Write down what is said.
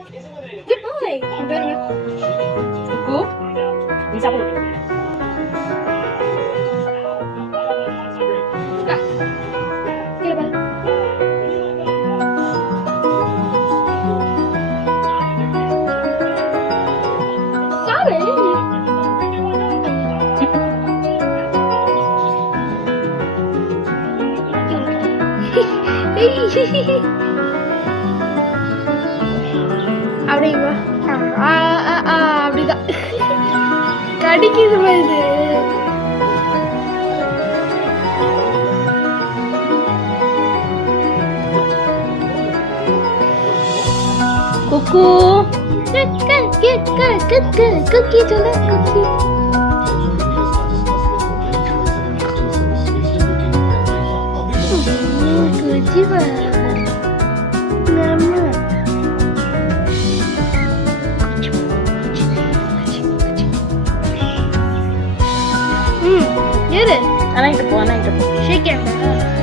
Good boy. குக்கு நீ சாப்பிடு கீழே பாரு. சாப்பிடு. அப்படியே வா. அப்படிதான் கடிக்குது இது. குக்கு குக்கி சொல்லு குக்கி. குச்சி வா. நம்ம ஏறு அண்ணா கிட்ட போ ஷேக் ஹேண்ட்